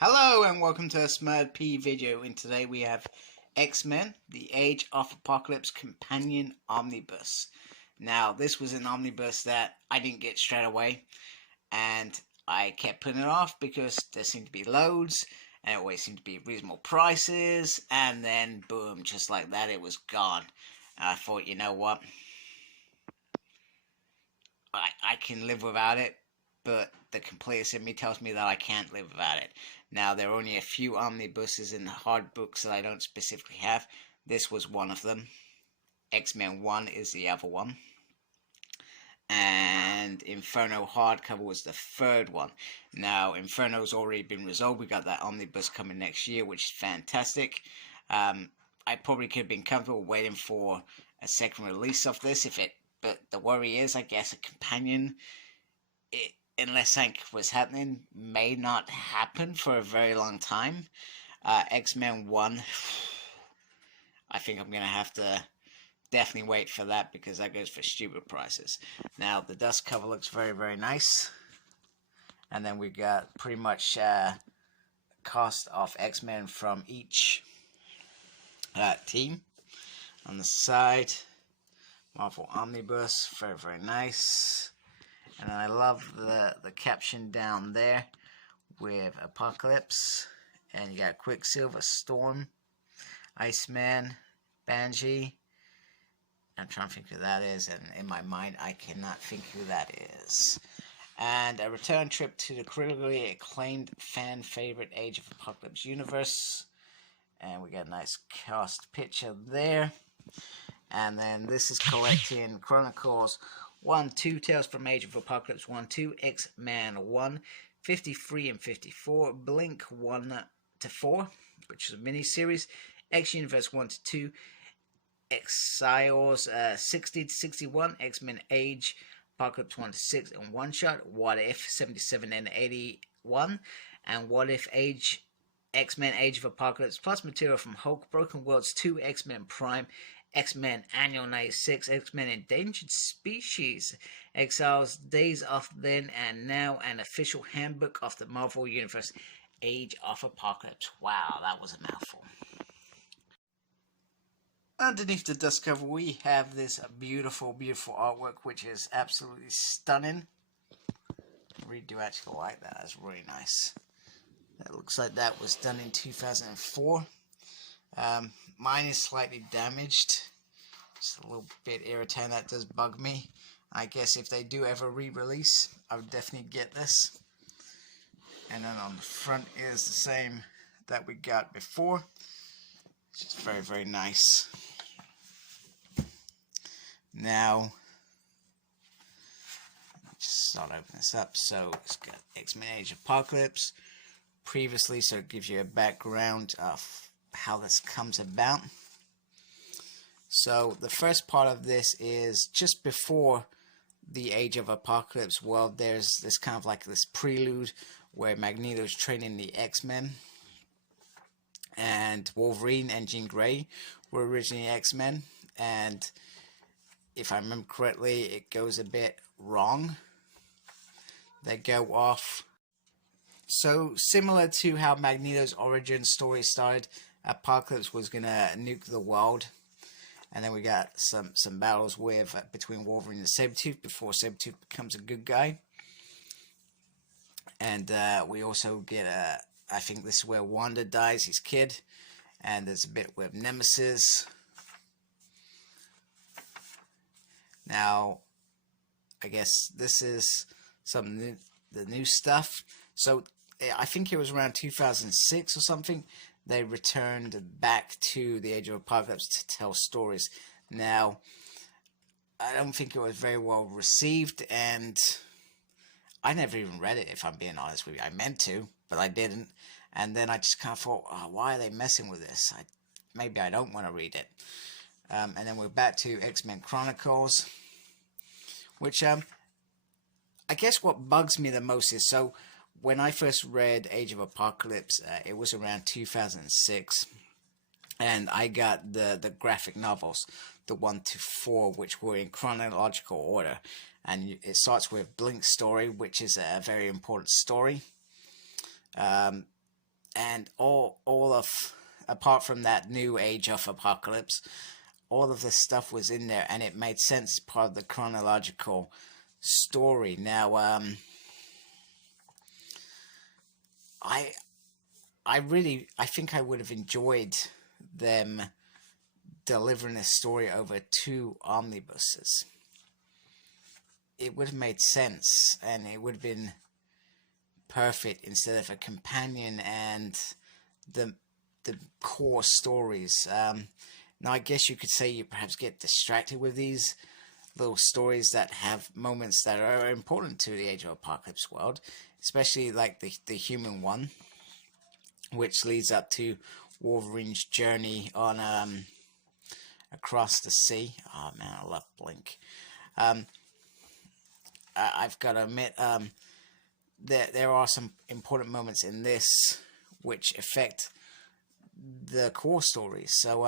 Hello and welcome to a Smurd P video, and today we have X-Men, The Age of Apocalypse Companion Omnibus. Now this was an omnibus that I didn't get straight away, and I kept putting it off because there seemed to be loads and it always seemed to be reasonable prices, and then boom, just like that it was gone. And I thought, you know what, I can live without it, but the completist in me tells me that I can't live without it. Now, there are only a few omnibuses in hard books that I don't specifically have. This was one of them. X-Men 1 is the other one. And Inferno hardcover was the third one. Now, Inferno's already been resolved. We got that omnibus coming next year, which is fantastic. I probably could have been comfortable waiting for a second release of this, but the worry is, I guess, a companion, unless something was happening, may not happen for a very long time. X-Men 1, I think I'm going to have to definitely wait for that because that goes for stupid prices. Now, the dust cover looks very, very nice. And then we got pretty much cast of X-Men from each team. On the side, Marvel Omnibus, very, very nice. And I love the caption down there with Apocalypse. And you got Quicksilver, Storm, Iceman, Banshee. I'm trying to think who that is, and in my mind I cannot think who that is. And a return trip to the critically acclaimed fan favorite Age of Apocalypse universe. And we got a nice cast picture there. And then this is collecting Chronicles 1, 2, Tales from Age of Apocalypse 1, 2, X-Men 1, 53 and 54, Blink 1 to 4, which is a mini-series, X-Universe 1 to 2, Exiles 60 to 61, X-Men Age, Apocalypse 1 to 6, and One Shot, What If 77 and 81, and What If Age, X-Men Age of Apocalypse, plus material from Hulk, Broken Worlds 2, X-Men Prime, X-Men Annual 96, X-Men Endangered Species, Exiles Days of Then and Now, an official handbook of the Marvel Universe, Age of Apocalypse. Wow, that was a mouthful. Underneath the dust cover, we have this beautiful, beautiful artwork, which is absolutely stunning. I really do actually like that. That's really nice. It looks like that was done in 2004. Mine is slightly damaged. Just a little bit irritating. That does bug me. I guess if they do ever re-release, I would definitely get this. And then on the front is the same that we got before. It's just very, very nice. Now, just start opening this up. So it's got X-Men Age Apocalypse previously, so it gives you a background of how this comes about. So the first part of this is just before the Age of Apocalypse world. There's this kind of like this prelude where Magneto's training the X-Men, and Wolverine and Jean Grey were originally X-Men, and if I remember correctly, it goes a bit wrong. They go off. So similar to how Magneto's origin story started, Apocalypse was gonna nuke the world, and then we got some battles with between Wolverine and Sabretooth before Sabretooth becomes a good guy. And we also get I think this is where Wanda dies, his kid, and there's a bit with Nemesis. Now, I guess this is the new stuff. So I think it was around 2006 or something, they returned back to the Age of Apocalypse to tell stories. Now, I don't think it was very well received, and I never even read it, if I'm being honest with you. I meant to, but I didn't. And then I just kind of thought, oh, why are they messing with this? Maybe I don't want to read it. And then we're back to X-Men Chronicles, which I guess what bugs me the most is, so when I first read Age of Apocalypse, it was around 2006, and I got the graphic novels, the 1 to 4, which were in chronological order, and it starts with Blink's story, which is a very important story. and all of, apart from that new Age of Apocalypse, all of this stuff was in there, and it made sense, part of the chronological story. Now, I think I would have enjoyed them delivering a story over 2 omnibuses. It would have made sense, and it would have been perfect instead of a companion and the core stories. Now, I guess you could say you perhaps get distracted with these little stories that have moments that are important to the Age of Apocalypse world, especially like the human one, which leads up to Wolverine's journey on across the sea. Oh man, I love Blink. I've got to admit, there are some important moments in this which affect the core stories. So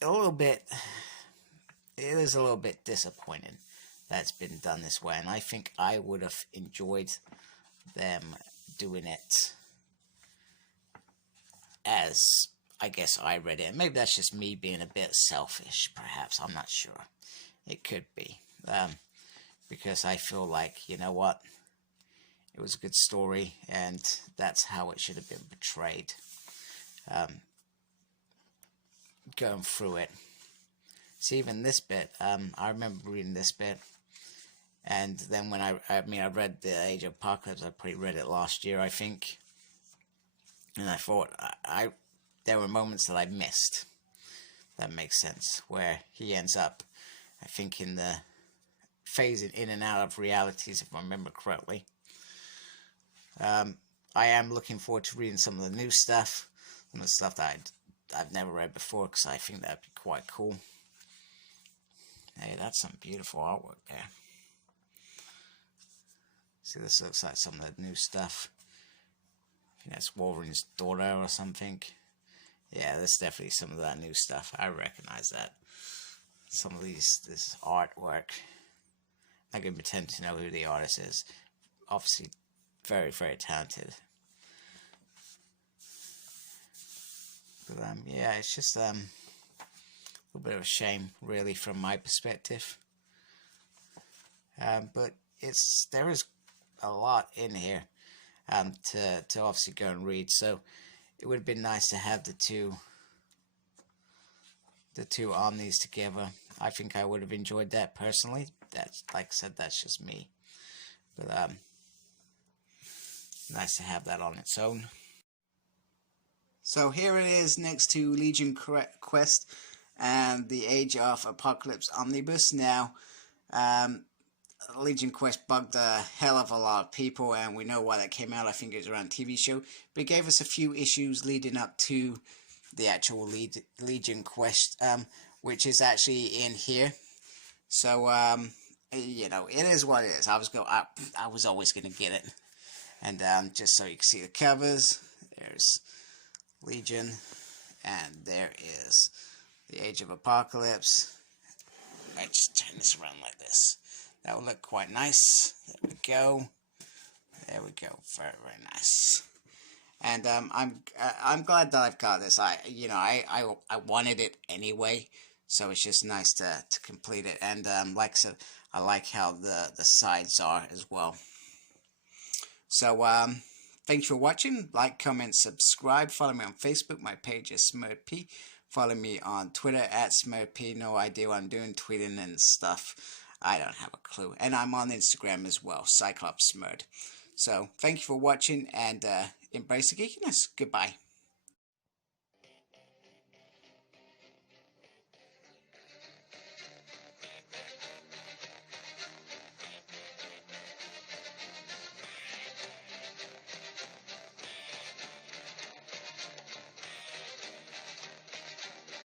it is a little bit disappointing that's been done this way, and I think I would have enjoyed them doing it as I guess I read it. Maybe that's just me being a bit selfish, perhaps. I'm not sure. It could be. Because I feel like, you know what, it was a good story, and that's how it should have been portrayed. Going through it. See, even this bit, I remember reading this bit, and then when I read the Age of Apocalypse, I probably read it last year, I think, and I thought, there were moments that I missed. That makes sense, where he ends up, I think, in the phasing in and out of realities, if I remember correctly. I am looking forward to reading some of the new stuff, some of the stuff that I've never read before, because I think that'd be quite cool. Hey, that's some beautiful artwork there. See, this looks like some of the new stuff. I think that's Wolverine's daughter or something. Yeah, that's definitely some of that new stuff. I recognize that. Some of this artwork. I can pretend to know who the artist is. Obviously, very, very talented. But yeah, it's just a little bit of a shame, really, from my perspective. But there is a lot in here to obviously go and read. So it would have been nice to have the two Omnis together. I think I would have enjoyed that personally. That's, like I said, that's just me. But nice to have that on its own. So here it is next to Legion Quest and the Age of Apocalypse Omnibus. Now, Legion Quest bugged the hell of a lot of people, and we know why that came out. I think it was around TV show. But it gave us a few issues leading up to the actual Legion Quest, which is actually in here. So, you know, it is what it is. I was always going to get it. And just so you can see the covers, there's Legion, and there is the Age of Apocalypse. I just turn this around like this. That will look quite nice. There we go. There we go. Very, very nice. And I'm glad that I've got this. I wanted it anyway, so it's just nice to complete it. And like I said, I like how the sides are as well. So thanks for watching. Like, comment, subscribe. Follow me on Facebook. My page is SmurP. Follow me on Twitter at SmurP. No idea what I'm doing, tweeting and stuff. I don't have a clue. And I'm on Instagram as well, Cyclops Smurd. So thank you for watching, and embrace the geekiness. Goodbye.